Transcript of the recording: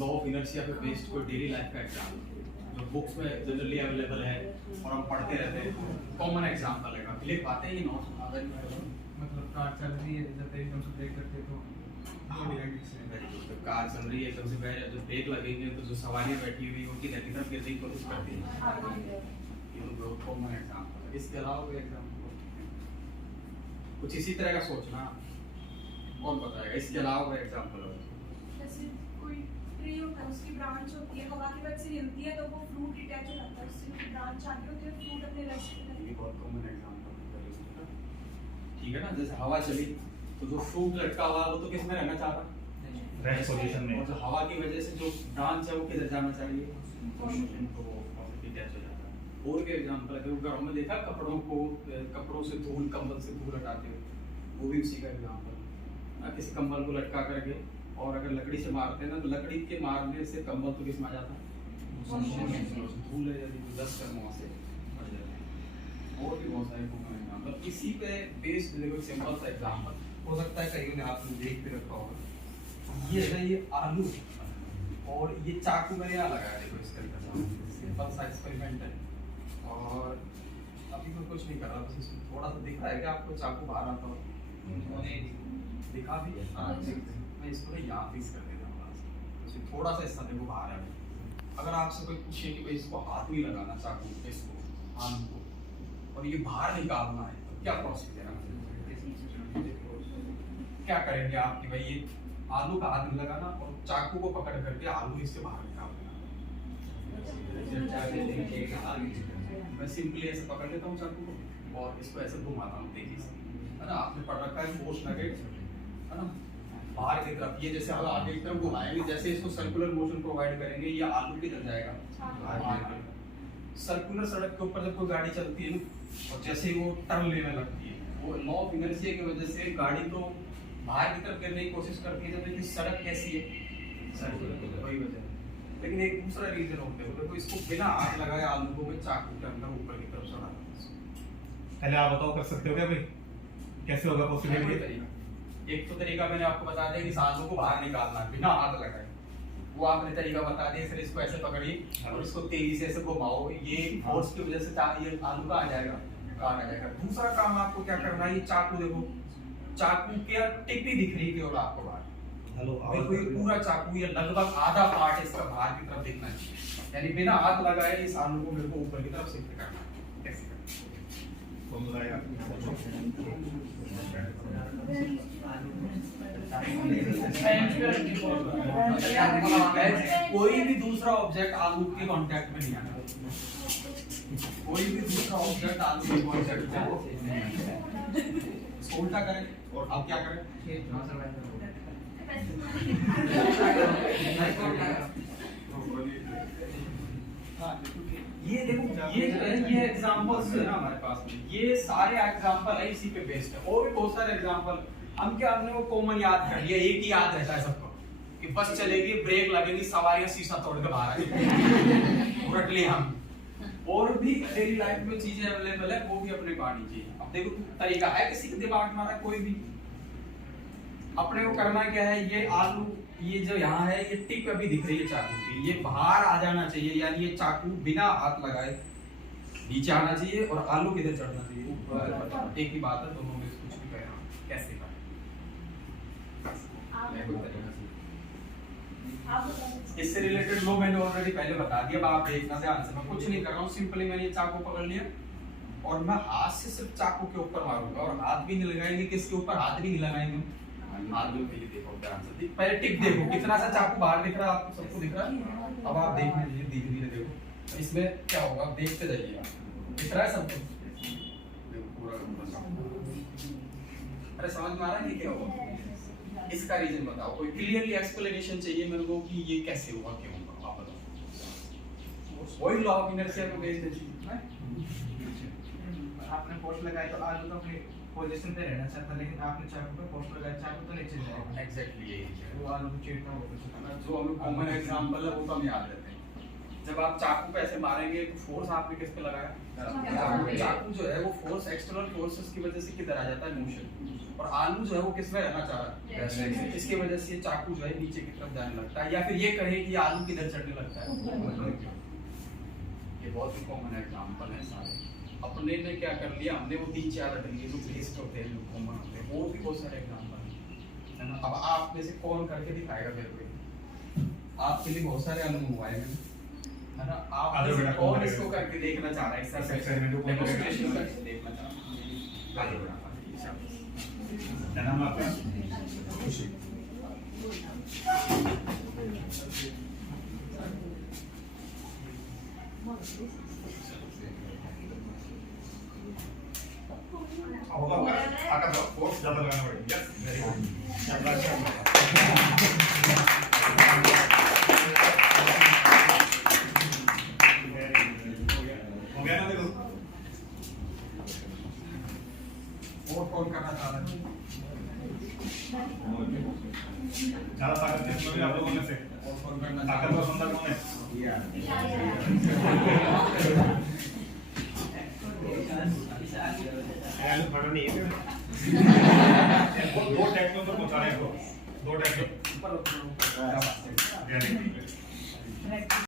Law of inertia पे based कोई daily life का एग्जाम्पल जो बुक्स में जनरली अवेलेबल है और हम पढ़ते रहते हैं, कॉमन एग्जाम्पल है। लिख पाते हैं ये नोट मतलब कार चल रही है, जब एकदम से ब्रेक करते तो तो कार चल रही है एकदम से जब ब्रेक लगेंगे तो जो सवारियां बैठी हुई उनकी गति तरफ गिरने की कोशिश करती है। ये तो बहुत कॉमन एग्जाम्पल है। इसके अलावा कोई एग्जाम्पल कुछ इसी तरह का सोचना कौन बताएगा? इसके अलावा कोई एग्जाम्पल हो? जैसे कोई ट्री होता है, उसकी ब्रांच होती है, हवा की वजह से हिलती है तो वो फ्रूट डिटैच हो जाता है, उससे उसकी ब्रांच आगे होती है, फ्रूट अपने रेस्ट पे ये बहुत कॉमन एग्जांपल है। ठीक है ना, जैसे हवा चली तो जो फ्रूट लटका हुआ वो तो किस में रहना चाहता है? रेस्ट पोजीशन में। और जो हवा की वजह से जो ब्रांच है वो किधर जाना चाहिए? पोजीशन को डिटैच हो जाता है। और भी एग्जांपल है, घरों में देखा कपड़ों से धूल, कंबल से धूल हटाते हुए, वो भी उसी का एग्जांपल है। किसी कंबल को लटका करके और अगर लकड़ी से मारते हैं ना तो लकड़ी के मारने से कंबल तो किस में आ जाता है? धूल है यदि दस कर्म वहाँ से बढ़ जाते हैं। और भी बहुत सारे कॉमन एग्जांपल इसी पे बेस्ड। देखो सिंपल सा एग्जांपल हो सकता है, कहीं ने आपने देख भी रखा होगा। ये है ये आलू और ये चाकू मैंने यहाँ लगाया, देखो इस तरीके से सिंपल सा एक्सपेरिमेंट है। और अभी मैं कुछ नहीं कर रहा, बस इसमें थोड़ा सा दिख रहा है कि आपको चाकू बाहर आता हो, दिखा भी है। मैं इसको ना यहाँ फिक्स कर देता हूँ, तो थोड़ा सा हिस्सा देखो बाहर है। अगर आपसे कोई पूछे कि भाई इसको हाथ नहीं लगाना चाकू इसको आलू को और ये बाहर निकालना है तो क्या प्रोसीजर है? क्या करेंगे आप कि भाई ये आलू का हाथ नहीं लगाना और चाकू को पकड़ करके आलू इससे बाहर निकाल देना। मैं सिंपली ऐसे पकड़ लेता हूँ चाकू को और इसको ऐसे घुमाता हूँ तेजी से, है ना। आपने पढ़ रखा है फोर्स नगेट, है ना, बाहर की तरफ। ये जैसे हम आगे की तरफ घुमाएंगे, जैसे इसको सर्कुलर मोशन प्रोवाइड करेंगे, ये आलू किधर जाएगा? सर्कुलर सड़क के ऊपर जब कोई गाड़ी चलती है ना और जैसे वो टर्न लेने लगती है, वो लॉ ऑफ इनर्शिया की वजह से गाड़ी तो बाहर की तरफ गिरने की कोशिश करती है, जबकि सड़क कैसी है? सर्कुलर, वही वजह है। लेकिन एक दूसरा रीजन होता है, देखो इसको बिना हाथ लगाए आलू को मैं चाकू के अंदर ऊपर की तरफ चढ़ा दूं। पहले आप बताओ, कर सकते हो क्या भाई? कैसे होगा पॉसिबल? एक तो तरीका मैंने आपको बता दिया कि सांसों को बाहर निकालना बिना हाथ लगाए, वो आपने तरीका बता दिया। फिर इसको ऐसे पकड़िए और इसको तेजी से ऐसे घुमाओ, ये फोर्स की वजह से ये आलू का आ जाएगा, कहाँ आ जाएगा। दूसरा काम आपको क्या करना है, ये चाकू देखो, चाकू की टिप ही दिख रही है केवल आपको बाहर। हेलो, कोई पूरा चाकू या लगभग आधा पार्ट इसका बाहर की तरफ दिखना चाहिए, यानी बिना हाथ लगाए इस आलू को मेरे को ऊपर की तरफ शिफ्ट करना है। कैसे कोई भी दूसरा ऑब्जेक्ट आलू के कांटेक्ट में नहीं आना, कोई भी दूसरा ऑब्जेक्ट आलू के कांटेक्ट में नहीं आना। उल्टा करें और अब क्या करें? ये देखो, ये एग्जांपल्स है ना हमारे पास में, ये सारे एग्जांपल है इसी पे बेस्ड है। और भी बहुत सारे एग्जांपल हम क्या, हमने वो कॉमन याद कर लिया, एक ही याद रहता है सबको कि बस चलेगी, ब्रेक लगेगी, सवारियां शीशा तोड़ के बाहर आएंगी, रट लिए हम। और भी डेली लाइफ में चीजें अवेलेबल है, वो भी अपने को आनी चाहिए। अब देखो तरीका है, किसी के दिमाग में आ रहा है कोई भी, अपने को करना क्या है, ये आलू ये जो यहाँ है ये टिप अभी दिख रही है चाकू की, ये बाहर आ जाना चाहिए, यानी ये चाकू बिना हाथ लगाए नीचे आना चाहिए और आलू किधर चढ़ना चाहिए? ऊपर। एक ही बात है, दोनों में कुछ भी कह रहा हूँ, कैसे करें? इससे रिलेटेड लो मैंने ऑलरेडी पहले बता दिया, आप देखना ध्यान से। मैं कुछ नहीं कर रहा हूँ, सिंपली मैंने ये चाकू पकड़ लिया और मैं हाथ से सिर्फ चाकू के ऊपर मारूंगा और हाथ भी नहीं लगाएंगे। किसके ऊपर? हाथ भी नहीं लगाएंगे, आलू पे। देखो ध्यान से, पहले टिप देखो कितना सा चाकू बाहर दिख रहा है, आपको सबको दिख रहा है। अब आप देखने दीजिए, धीरे धीरे देखो इसमें क्या होगा, आप देखते जाइएगा, दिख रहा है सबको? पूरा अरे समझ में आ रहा है कि क्या होगा? इसका रीजन बताओ, कोई क्लियरली एक्सप्लेनेशन चाहिए मेरे को कि ये कैसे हुआ, क्यों हुआ, आप बताओ। वही लॉ ऑफ इनर्शिया पे बेस्ड है। आपने फोर्स लगाया तो आलू तो अपने पोजीशन पे रहना चाहता, लेकिन आपने चाकू पे फोर्स लगाया, चाकू तो नीचे जाएगा। एग्जैक्टली यही है, वो आलू को चीरता होगा। जो हमें कॉमन एग्जांपल है वो तो हम याद रहते हैं। जब आप चाकू पे ऐसे मारेंगे तो फोर्स आपने किस पे लगाया? चाकू जो है वो फोर्स एक्सटर्नल फोर्सेस की वजह से किधर आ जाता है? मोशन। और आलू जो है वो किस में रहना चाह रहा है? इसकी वजह से चाकू जो है नीचे की तरफ जाने लगता है, या फिर ये कहें कि आलू किधर चढ़ने लगता है? ये बहुत ही कॉमन एग्जांपल है सारे। अपने ने क्या कर लिया, हमने वो 3-4 रट लिए जो बेस्ड होते हैं, जो कॉमन होते हैं, वो भी बहुत सारे एग्जांपल है ना। अब आप में से कौन करके दिखाएगा मेरे को? आपके लिए बहुत सारे अनुभव आए हैं, है ना। आप में से कौन इसको करके देखना चाह रहा है? डेमोंस्ट्रेशन करके देखना चाह रहा है? आगे बढ़ा पाएंगे। क्या नाम है आपका? खुशी। होगा आका फोर्स ज्यादा लगाना पड़ेगा। Yes very good. हो गया ना देखो। और कौन करना चाह रहा है? ज्यादा ताकत नहीं है आप लोगों में से। और कौन करना चाह ताकत रहा का बंदा कौन है? बड़ा नहीं है दो टैक्लों पर पहुंचा रहे हैं, दो टैक्लों। है?